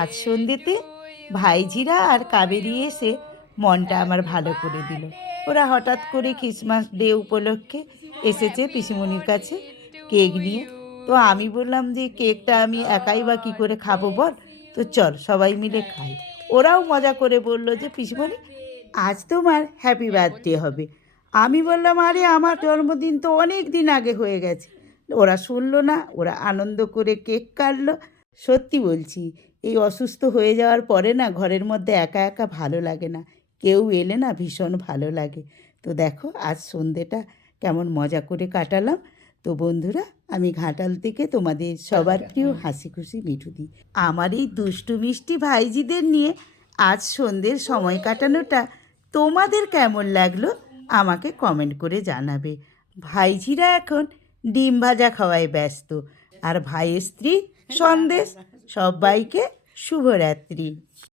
আজ সন্ধ্যেতে ভাইঝিরা আর কাবেরী এসে মনটা আমার ভালো করে দিল। ওরা হঠাৎ করে ক্রিসমাস ডে উপলক্ষে এসেছে পিসিমণির কাছে কেক নিয়ে। তো আমি বললাম যে কেকটা আমি একাই বা কী করে খাবো বল, তো চল সবাই মিলে খাই। ওরাও মজা করে বলল যে পিসিমণি আজ তোমার হ্যাপি বার্থডে হবে। আমি বললাম আরে আমার জন্মদিন তো অনেক দিন আগে হয়ে গেছে। ওরা শুনলো না, ওরা আনন্দ করে কেক কাটলো। সত্যি বলছি, এই অসুস্থ হয়ে যাওয়ার পরে না ঘরের মধ্যে একা একা ভালো লাগে না, কেউ এলে না ভীষণ ভালো লাগে। তো দেখো আজ সন্ধেটা কেমন মজা করে কাটালাম। তো বন্ধুরা, আমি ঘাটাল থেকে তোমাদের সবার প্রিয় হাসি খুশি মিঠুদি। আমার এই দুষ্টু মিষ্টি ভাইজিদের নিয়ে আজ সন্ধ্যের সময় কাটানোটা তোমাদের কেমন লাগলো আমাকে কমেন্ট করে জানাবে। ভাইঝিরা এখন ডিম ভাজা খাওয়ায় ব্যস্ত, আর ভাইয়ের স্ত্রী সন্দেশ। সবাইকে শুভরাত্রি।